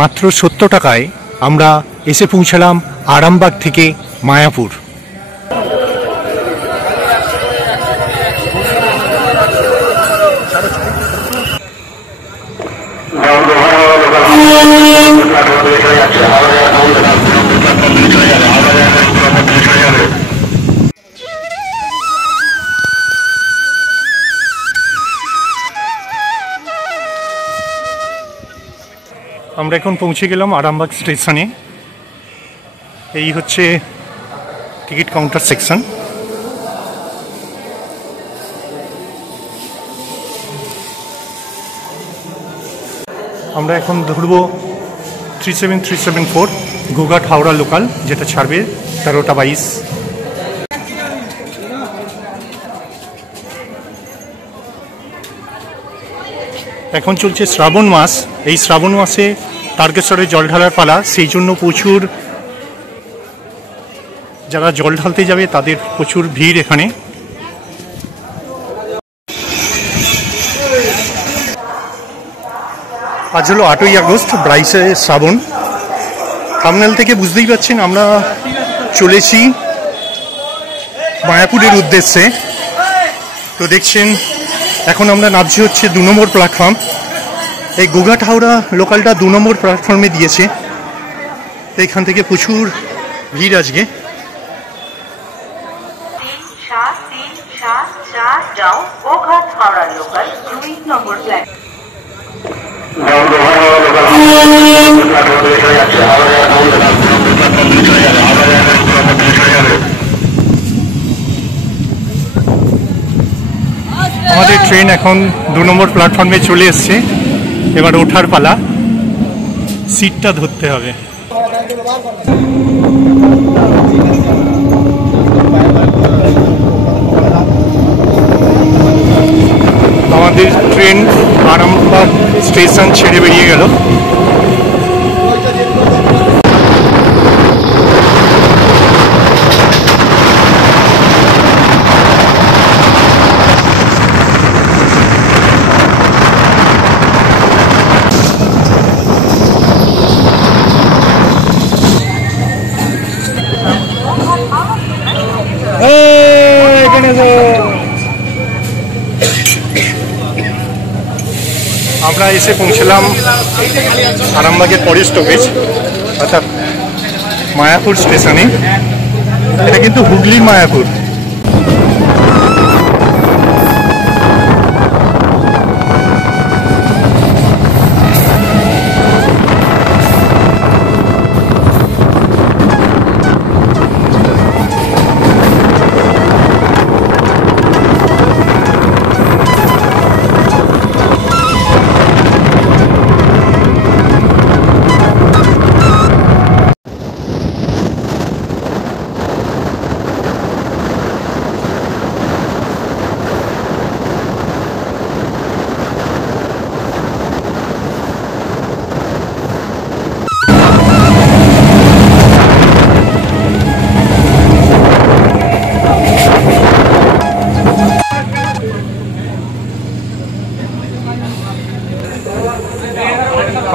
মাত্র 70 টাকায় আমরা এসে পৌঁছালাম আরামবাগ থেকে মায়াপুর। আমরা এখন পৌঁছে গেলাম আরামবাগ স্টেশনে। এই হচ্ছে টিকিট কাউন্টার সেকশন। আমরা এখন ধরব 37374 গোঘাট হাওড়া লোকাল, যেটা ছাড়বে 13:22। এখন চলছে শ্রাবণ মাস। এই শ্রাবণ মাসে তারকেশ্বরে জল ঢালার পালা, সেই জন্য প্রচুর যারা জল ঢালতে যাবে তাদের প্রচুর ভিড় এখানে। আজ হলো 8ই আগস্ট, 22শে শ্রাবণ। থাম্বনেল থেকে বুঝতেই পারছেন আমরা চলেছি মায়াপুরের উদ্দেশ্যে। তো দেখছেন এখন আমরা নামছি হচ্ছে 2 নম্বর প্ল্যাটফর্ম। এই গোঘাট হাওড়া লোকালটা 2 নম্বর প্ল্যাটফর্মে দিয়েছে। এইখান থেকে প্রচুর ভিড় আজকে। গোঘাট হাওড়া লোকাল 2 নম্বর প্ল্যাটফর্ম। আমাদের ট্রেন এখন 2 নম্বর প্ল্যাটফর্মে চলে এসছে। এবার ওঠার পালা, সিটটা ধরতে হবে। আমাদের ট্রেন আরামবাগ স্টেশন ছেড়ে বেরিয়ে গেল। আমরা এসে পৌঁছলাম আরামবাগের পরের স্টপেজ অর্থাৎ মায়াপুর স্টেশনে। এটা কিন্তু হুগলির মায়াপুর।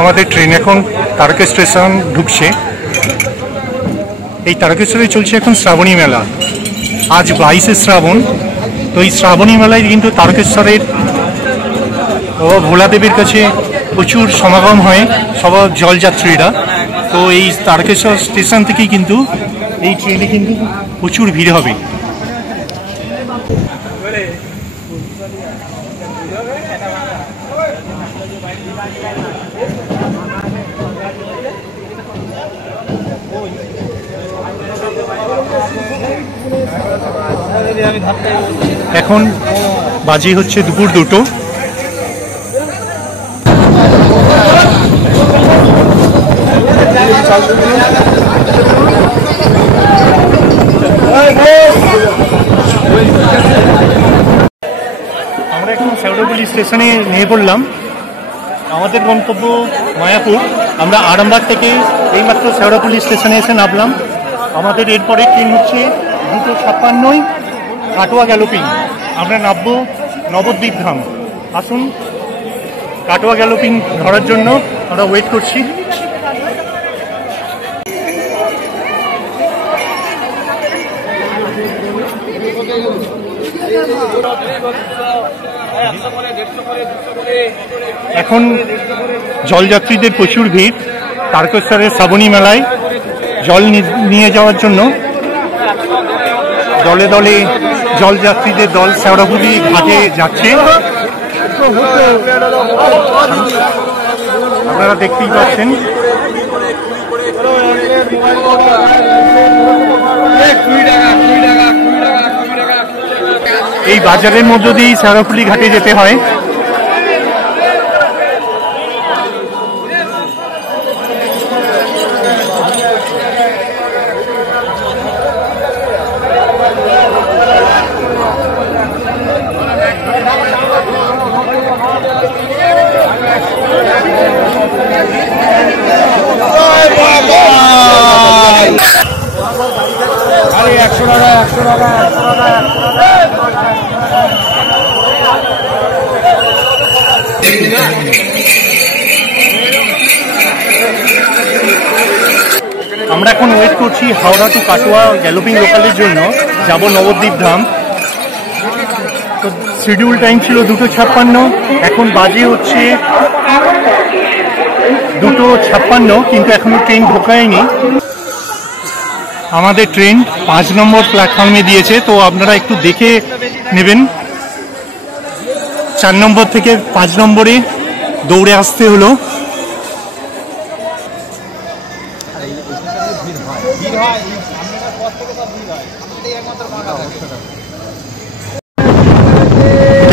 আমাদের ট্রেন এখন তারকেশ্বর স্টেশন ঢুকছে। এই তারকেশ্বরে চলছে এখন শ্রাবণী মেলা। আজ 22শে শ্রাবণ। তো এই শ্রাবণী মেলায় কিন্তু তারকেশ্বরের ভোলাদেবীর কাছে প্রচুর সমাগম হয় সব জলযাত্রীরা। তো এই তারকেশ্বর স্টেশন থেকেই কিন্তু এই ট্রেনে কিন্তু প্রচুর ভিড় হবে। এখন বাজি হচ্ছে দুপুর 2টো। আমরা এখন শেওড়াফুলি স্টেশনে নেমে পড়লাম। আমাদের গন্তব্য মায়াপুর। আমরা আরামবাগ থেকে এইমাত্র শেওড়াফুলি স্টেশনে এসে নামলাম। আমাদের এরপরে ট্রেন হচ্ছে 2:56 কাটোয়া গ্যালোপিং। আমরা নামবো নবদ্বীপ ধাম। আসুন কাটোয়া গ্যালোপিং ধরার জন্য আমরা ওয়েট করছি। এখন জলযাত্রীদের প্রচুর ভিড় তারকেশ্বরের শ্রাবণী মেলায় জল নিয়ে যাওয়ার জন্য দলে দলে জলযাত্রীদের দল শেওড়াফুলি ঘাটে যাচ্ছে। আপনারা দেখতেই পাচ্ছেন। এই বাজারের মধ্য দিয়েই শেওড়াফুলি ঘাটে যেতে হয়। আমরা এখন ওয়েট করছি হাওড়া টু কাটোয়া গ্যালোপিং লোকালের জন্য, যাব নবদ্বীপ ধাম। তো শিডিউল টাইম ছিল 2:56, এখন বাজে হচ্ছে 2:56, কিন্তু এখনো ট্রেন ঢোকায়নি। আমাদের ট্রেন 5 নম্বর প্ল্যাটফর্মে দিয়েছে, তো আপনারা একটু দেখে নেবেন। 4 নম্বর থেকে 5 নম্বরে দৌড়ে আসতে হলো।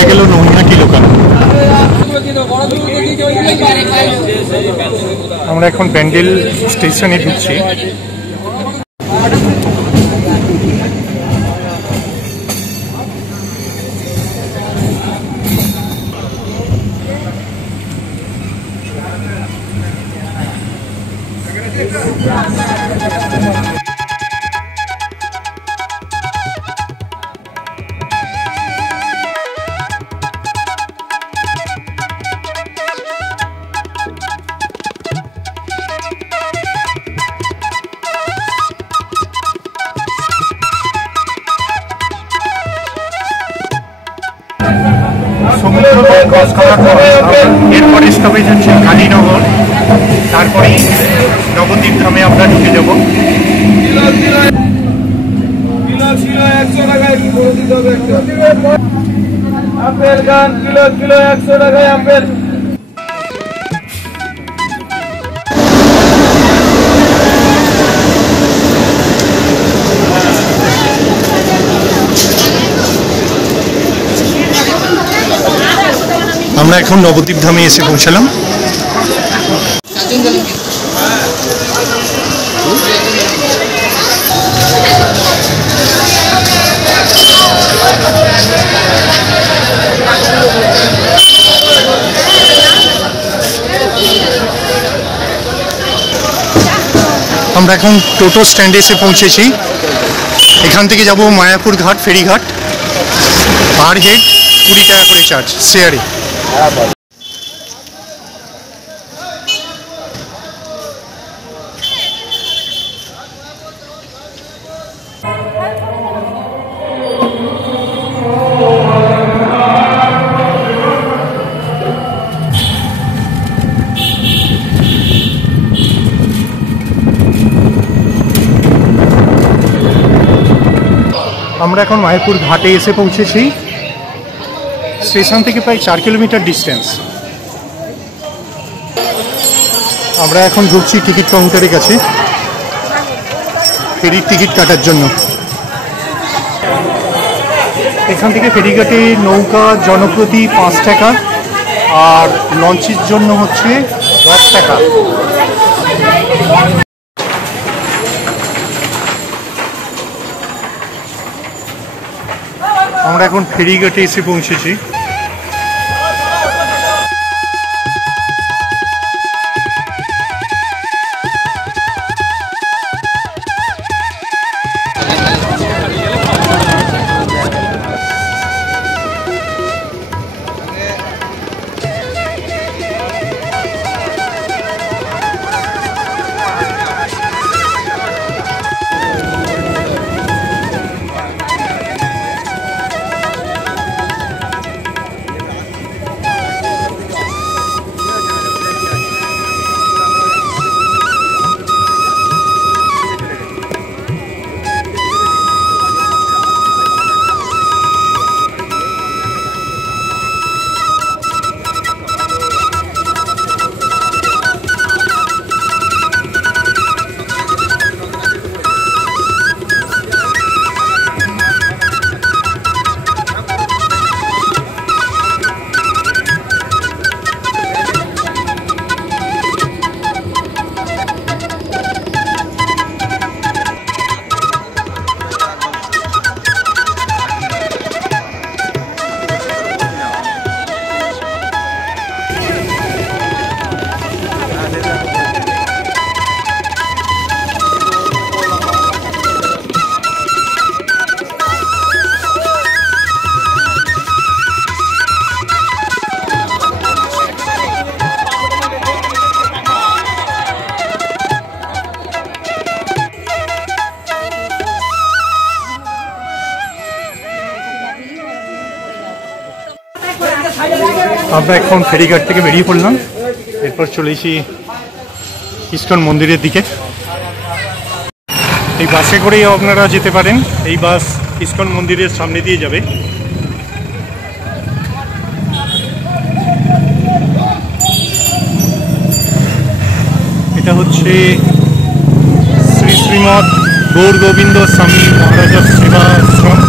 গেল নৈহাটি লোকাল। আমরা এখন ব্যান্ডেল স্টেশনে ঢুকছি। এরপরে স্টপেজ হচ্ছে কালীনগর, তারপরে নবদ্বীপ ধামে আমরা ঢুকে যাব। আপেল গান কিলো 100 টাকায় আপেল। আমরা এখন নবদ্বীপ ধামে এসে পৌঁছালাম। আমরা এখন টোটো স্ট্যান্ডে এসে পৌঁছেছি। এখান থেকে যাব মায়াপুর ঘাট, ফেরিঘাট। পার হেড 20 টাকা করে চার্জ শেয়ারে। আমরা এখন মায়াপুর ঘাটে এসে পৌঁছেছি। স্টেশন থেকে প্রায় 4 কিলোমিটার ডিস্টেন্স। আমরা এখন ঢুকছি টিকিট কাউন্টারের কাছে ফেরির টিকিট কাটার জন্য। এখান থেকে ফেরিঘাটে নৌকা জনপ্রতি 5 টাকা, আর লঞ্চের জন্য হচ্ছে 10 টাকা। আমরা এখন ফেরিঘাটে এসে পৌঁছেছি। আমরা এখন ফেরিঘাট থেকে বেরিয়ে পড়লাম, এরপর চলেছি ইস্কন মন্দিরের দিকে। এই বাসে করেই আপনারা যেতে পারেন, এই বাস ইস্কন মন্দিরের সামনে দিয়ে যাবে। এটা হচ্ছে শ্রী শ্রীমৎ গৌর গোবিন্দ স্বামী মহারাজা সেবা আশ্রম।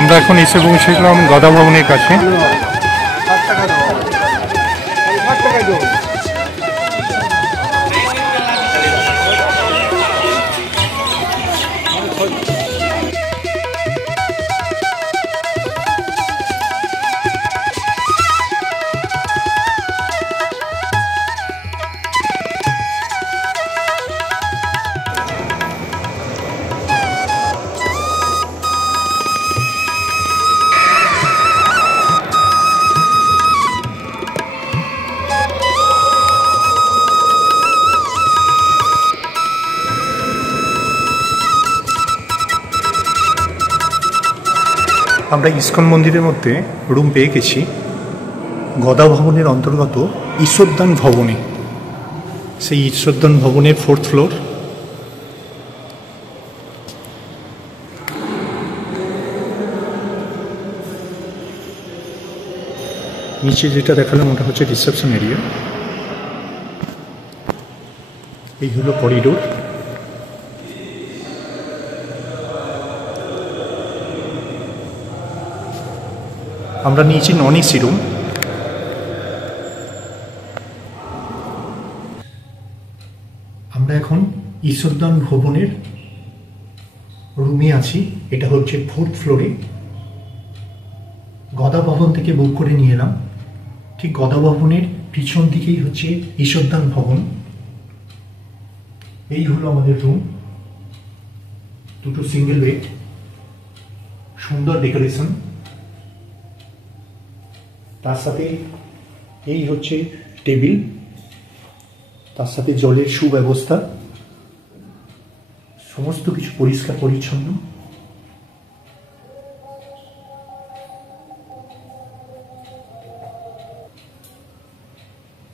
আমরা এখন এসে পৌঁছেছিলাম গদা ভবনের কাছে। আমরা ইস্কন মন্দিরের মধ্যে রুম পেয়ে গেছি গদা ভবনের অন্তর্গত ঈশ্বরদান ভবনে। সেই ঈশ্বরদান ভবনের 4th ফ্লোর। নিচে যেটা দেখালাম ওটা হচ্ছে রিসেপশন এরিয়া। এই হলো করিডোর। আমরা নিয়েছি নন এসি রুম। আমরা এখন ঈশ্বরদান ভবনের রুমে আছি। এটা হচ্ছে 4th ফ্লোরে। গদা ভবন থেকে বুক করে নিয়ে এলাম। ঠিক গদা ভবনের পিছন দিকেই হচ্ছে ঈশ্বরদান ভবন। এই হলো আমাদের রুম। দুটো সিঙ্গেল বেড, সুন্দর ডেকোরেশন। তার সাথে এই হচ্ছে টেবিল, তার সাথে জলের সুব্যবস্থা, সমস্ত কিছু পরিষ্কার পরিচ্ছন্ন।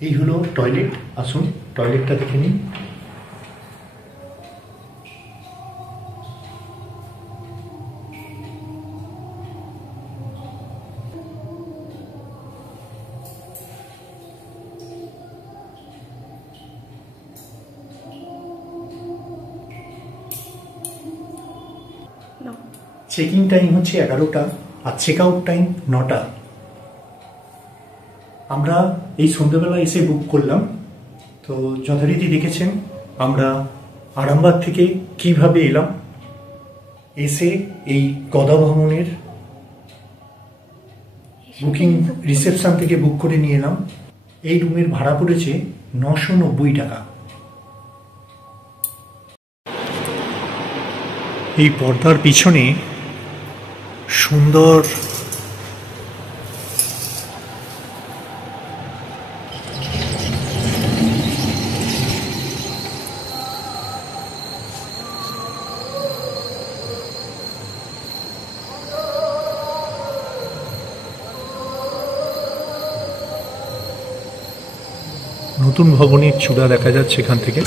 এই হলো টয়লেট। আসুন টয়লেটটা দেখে নিন। চেকিং টাইম হচ্ছে 11টা আর চেক আউট টাইম 9টা। আমরা এই সন্ধ্যেবেলা এসে বুক করলাম। তো যথারীতি দেখেছেন আমরা আরামবাগ থেকে কিভাবে এলাম। এসে এই গদা ভবনের বুকিং রিসেপশন থেকে বুক করে নিয়ে এলাম। এই রুমের ভাড়া পড়েছে 990 টাকা। এই পর্দার পিছনে সুন্দর নতুন নতুন ভবনের চূড়া দেখা যাচ্ছে এখান থেকে।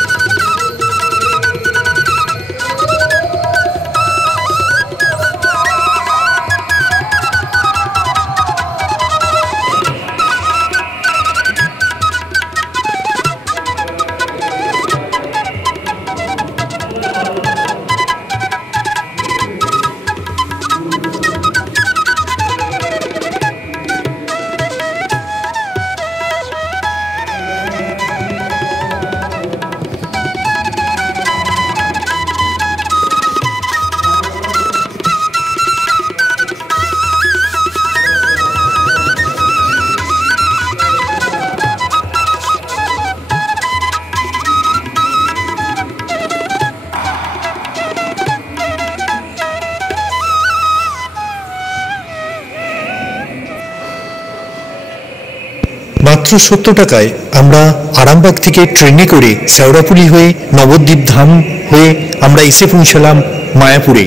মাত্র 70 টাকায় আমরা আরামবাগ থেকে ট্রেনে করে শেওড়াফুলি হয়ে নবদ্বীপ ধাম হয়ে আমরা এসে পৌঁছালাম মায়াপুরে।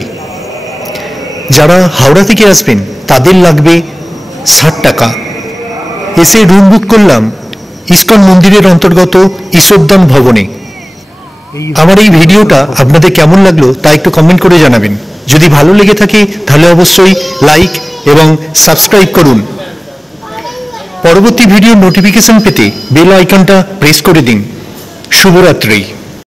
যারা হাওড়া থেকে আসবেন তাদের লাগবে 60 টাকা। এসে রুম বুক করলাম ইস্কন মন্দিরের অন্তর্গত ঈশ্বরদান ভবনে। আমার এই ভিডিওটা আপনাদের কেমন লাগলো তা একটু কমেন্ট করে জানাবেন। যদি ভালো লেগে থাকে তাহলে অবশ্যই লাইক এবং সাবস্ক্রাইব করুন। পরবর্তী ভিডিও নোটিফিকেশন পেতে বেল আইকনটা প্রেস করে দিন। শুভরাত্রি।